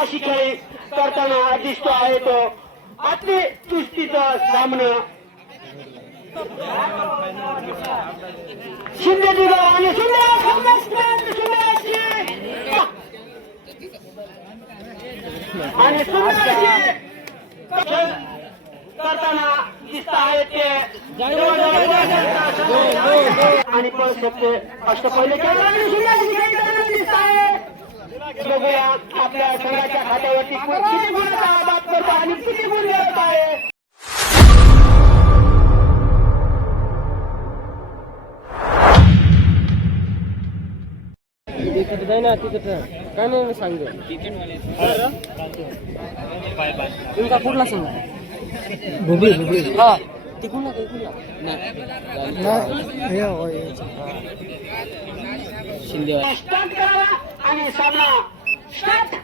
अशी खेळी करताना दिसतो आहे तो अति कुस्तीचा सामना शिंदे दिला आणि आणि करताना दिसत आहे ते आणि पण शकते अष्टपहिले दिसत आहे बघूया आपल्या संघाच्या खात्यावरती किती गुणाचा बात करतो आणि किती गुण मिळत आहे. नाही ना तिकट काय नाही सांगतो तुमचा कुठला सांगा हा तिकून शिंदे स्टार्ट करा आणि सामना स्टार्ट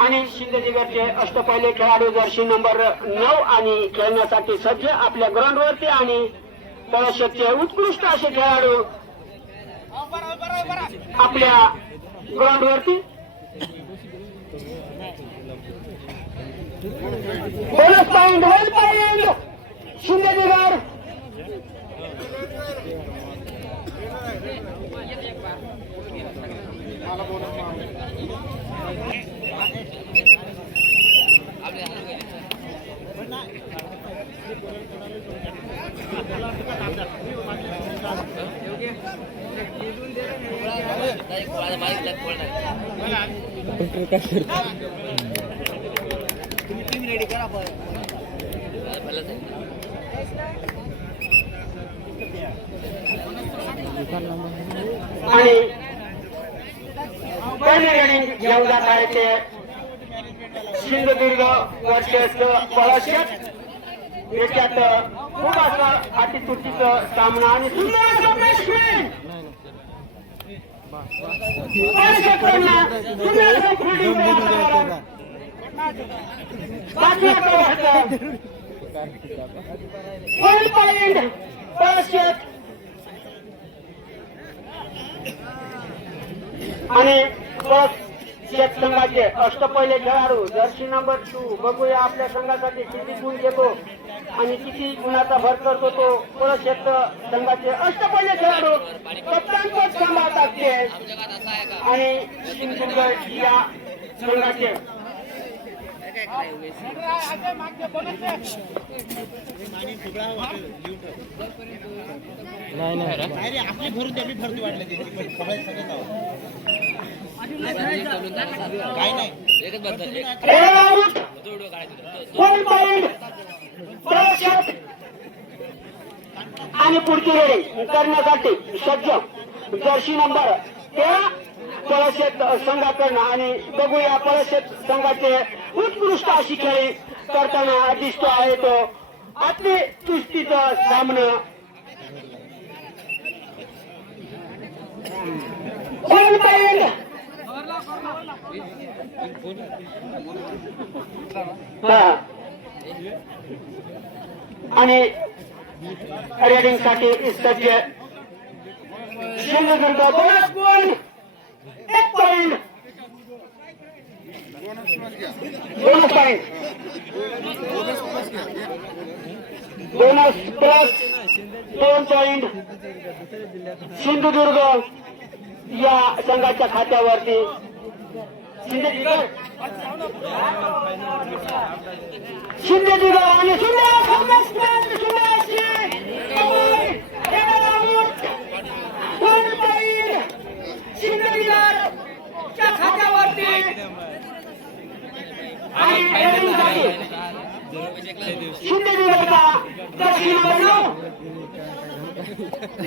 आणि शिंदेनगरचे अष्टपहिले खेळाडू जर्सी नंबर 9 आणि खेळण्यासाठी सज्ज आपल्या ग्राउंडवरती आणि पळशेचे उत्कृष्ट असे खेळाडू आपल्या ग्राउंडवरती बोनस पॉइंट 1 पॉइंट शिंदेनगर आणि पहिली घेऊन जात आहे ते सिंधुदुर्ग वर्सेस पळशेत याच्यात खूप असं अतितुटीचं सामना आणि आणि शेत संघाचे अष्टपहिले खेळाडू जर्सी नंबर 2 बघूया आपल्या संघासाठी किती गुण घेतो आणि किती गुणाचा भर करतो तो पळशेत संघाचे अष्टपहिले खेळाडू कप्तानपद सांभाळतात ते आणि सिंधुदुर्ग या संघाचे नाही आपली भरून ते भरती वाटले काय नाही आणि पुढची रेडी करण्यासाठी सज्ज जर्सी नंबर 13 पळशेत संघाकडनं आणि बघूया पळशेत संघाचे उत्कृष्ट अशी खेळी करताना दिसतो आहे तो अति कुस्तीचा सामना आणि रेडिंग साठी सज्ज Sindhudurg bonus point 1 point bonus point bonus plus 2 point Sindhudurg या संघाच्या खात्यावरती शिंदेनगर आणि शिंदेनगरच्या खात्यावरती शिंदेनगरचा जर्सी नंबर 9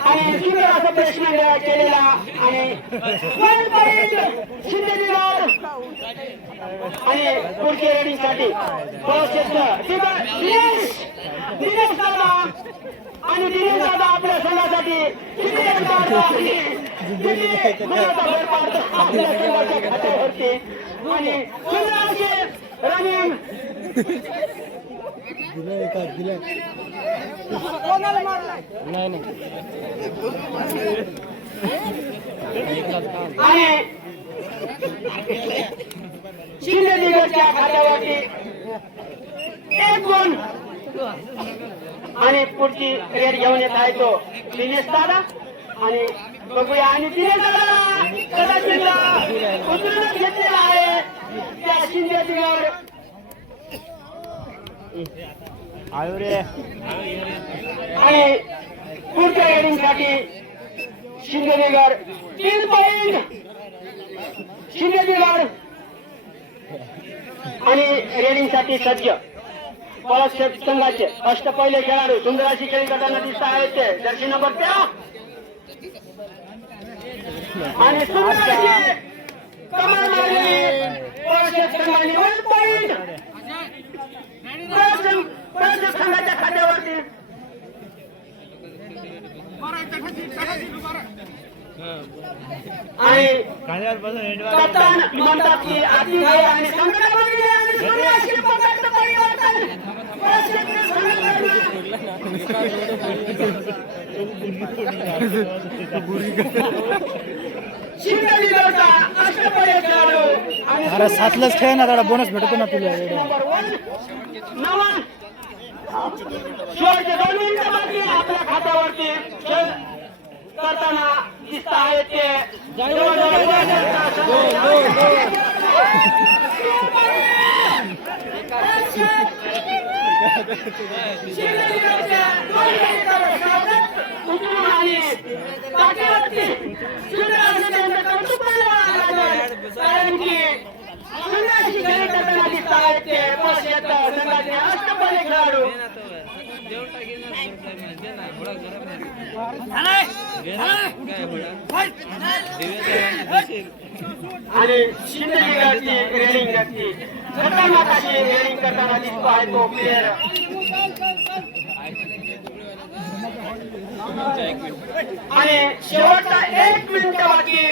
आणि सुंदर असं प्लेसमेंट केलेला आणि 1 पॉइंट शिंदेनगर आणि पुढच्या रेडिंग साठी दिनेश दादा आणि दिनेश दादा आपल्या संघासाठी आपल्या संघाच्या खात्यावरती आणि रनिंग नाही आणि शिंदेगडच्या खात्यावरती 1 गुण आणि पुढची रेड घेऊन येत आहे तो दिनेश दादा आणि बघूया आणि दिनेश दादा कदाचित उचलूनच घेतलेला आहे त्या शिंदेगड आणि पुढच्या रेडिंगसाठी शिंदेगड 3 पॉइंट शिंदेगड आणि रेडिंगसाठी सज्ज पळस संघाचे अष्टपैलू खेळाडू सुंदर अशी खेळी करताना दिसत आहेत ते जर्सी नंबर 13 आणि सुंदर अशी कमाल मारलेली पळस संघाने 1 पॉइंट पळस संघाच्या खात्यावरती आणि कप्तान म्हणतात की आधी आणि संघटनामध्ये आणि सूर्याशी पकड परिवर्तन शिंदेगडचा अष्टपैलू खेळाडू आणि अरे सातलाच खेळ ना, बोनस भेटतो ना तुला. नंबर 1 नमन शेवटचे 2 मिनिटं बाकी आपल्या खात्यावरती खेळ करताना दिसत आहेत ते अष्टपैलू खेळाडू आणि शिंदेगडची रेडिंग करते खतरनाक अशी रेडिंग करताना दिसतो आहे तो प्लेअर आणि शेवटचा 1 मिनिट बाकी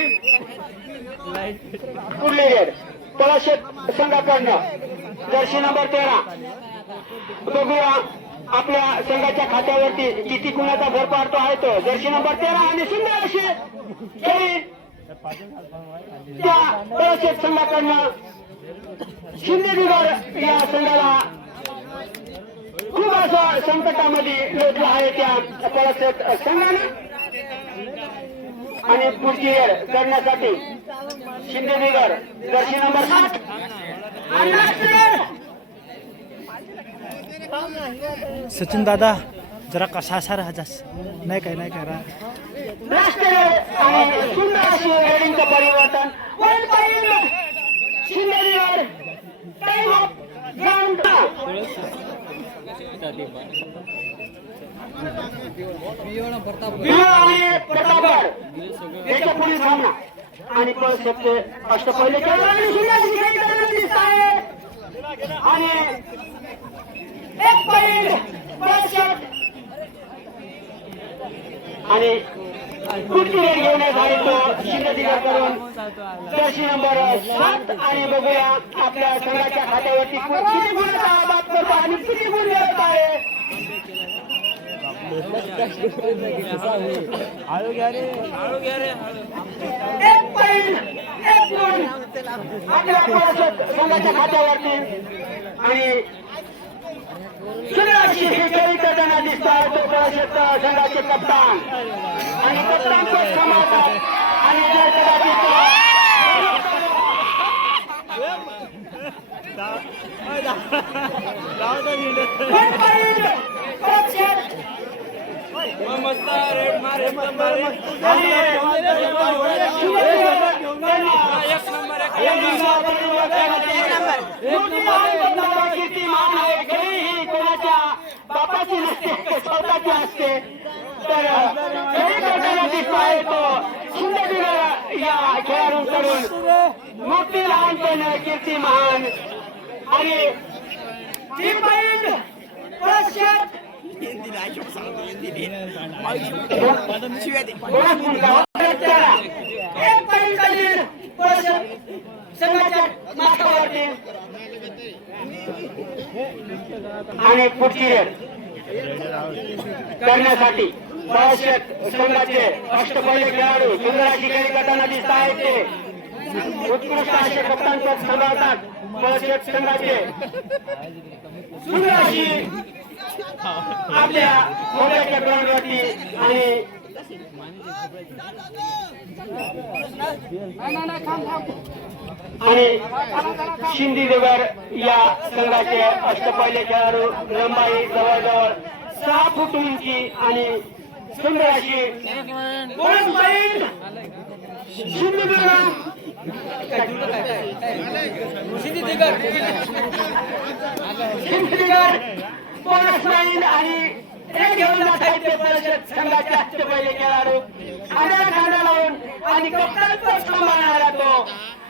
पुढली रेड पळशेत संघाकडनं जर्सी नंबर 13 बघूया आपल्या संघाच्या खात्यावरती किती गुणाचा भर पाडतो आहे तो जर्सी नंबर 13 आणि सुंदर अशी खेळी त्या पळशेत संघाकडनं शिंदेगड या संघाला खूप असं संकटामध्ये लोटलं आहे त्या पळशेत संघाने आणि पुढची वेळ करण्यासाठी शिंदेगड जर्सी नंबर 7 आणि सचिन दादा जरा कसा असा राहायचा नाही काय आणि सुंदर अशी रेडिंगचं परिवर्तन 1 point Shindegad time of ground Pratapgad याच्या पुढील सामना आणि पळशेतचे अष्टपैलू खेळाडू दिसत आहे आणि 1 पॉइंट पळशेत आणि पुढची रेड घेऊन झाली तो शिंदेगड करून जर्सी नंबर 7 आणि बघूया आपल्या संघाच्या खात्यावरती किती गुणाचा बात करतो आणि किती गुण मिळत आहे एक पॉइंट 1 गुण आपल्या संघाच्या खात्यावरती आणि सुंदर खेळी करताना दिसतात तो पळशेत संघाचे कप्तान आणि कप्तान सांभाळतात आणि जर कदाचित कीर्तिमान आहे खेळी ही कोणाच्या बापाची नसते स्वतःची असते तर खेळी करताना दिसतो आहे तो शिंदेगड या खेळाडूंकडून मोठी लहानपण कीर्तिमान आणि 3 पॉइंट पळशेत संघाच्या माथ्यावरती आणि पुढची रेड करण्यासाठी पळशेत संघाचे अष्टपैलू खेळाडू सुंदर अशी खेळी करताना दिसत आहेत ते उत्कृष्ट असे कप्तानपद सांभाळतात पळशेत संघाचे सुंदर अशी आपल्या खोब्याच्या ग्राउंडवरती आणि शिंदीनगर या संघाचे अष्टपैलू खेळाडू लंबाई जवळजवळ 6 फूट उंची आणि सुंदर अशी शिंदीनगर बोनस लाईन आणि हे घेऊन जात संघाचे अष्टपैलू खेळाडू खांद्याला खांदा लावून आणि कप्तानपद सांभाळणारा तो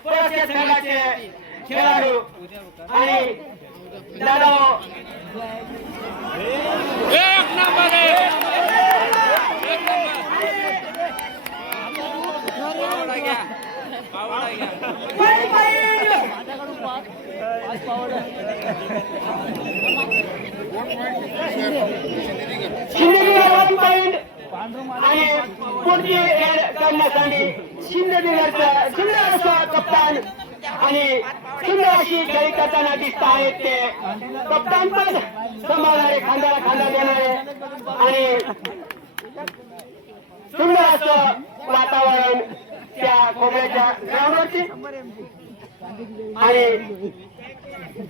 पळशेत संघाचे खेळाडू आणि दादा आणि पुढची रेड करण्यासाठी शिंदेनगरचा सुंदर असा कप्तान आणि सुंदर अशी खेळी करताना दिसत आहेत ते कप्तानपद सांभाळणारे खांद्याला खांदा देणारे आणि सुंदर असं वातावरण त्या खोब्याच्या ग्राउंडवरती आणि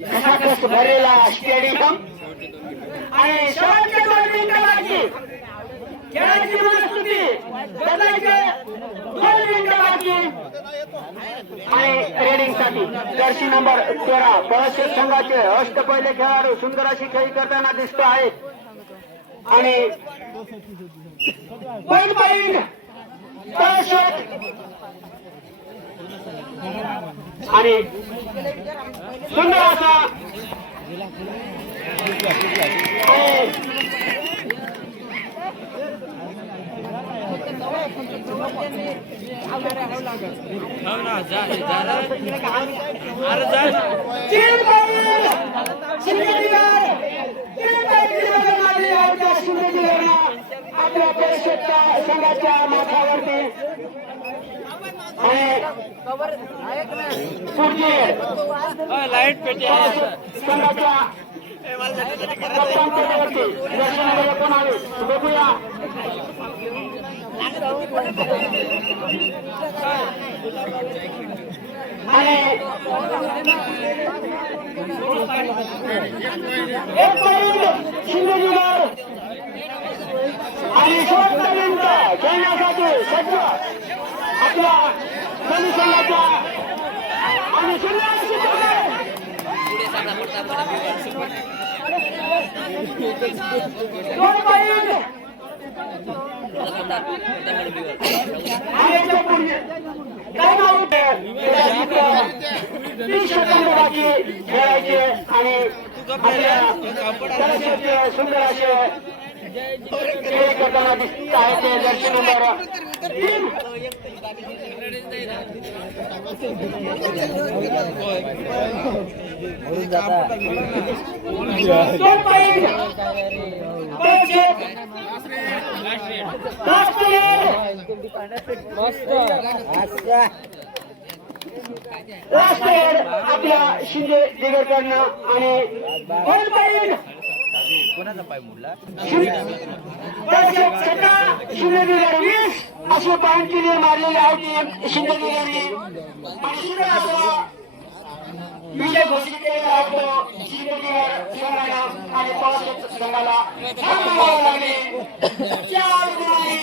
खचाखच भरलेला स्टेडियम आणि शेवटच्या 2 मिनिटं बाकी खेळाची मनस्थिती बदलायचे 2 मिनिटं बाकी आणि रेडिंगसाठी जर्सी नंबर 13 पळशेत संघाचे अष्टपैलू खेळाडू सुंदर अशी खेळी करताना दिसतो आहेत आणि पॉइंट पळशेत आणि सुंदर असा आपल्या पळशेतच्या संघाच्या माथ्यावरती लाईट पेटी संघाच्या कप्तानपदावरती दर्शनाला कोण आले बघूया आणि एक शिंदेनगर आणि शेवटपर्यंत खेळण्यासाठी सज्ज आपल्या दोन्ही संघाच्या आणि खेळायचे आणि सुंदर असे खेळ करताना दिसत आहे ते जर्सी नंबर 3 आपल्या शिंदे दिगरकडनं आणि कोणाचा पाय मोडला शिंदेनगर 20 असे पॉईंट क्लिअर मारलेले आहेत शिंदेनगरने विजय घोषित केलेला आहे शिंदेनगर संघाला आणि पळशेत संघाला लागले 4 गुणांनी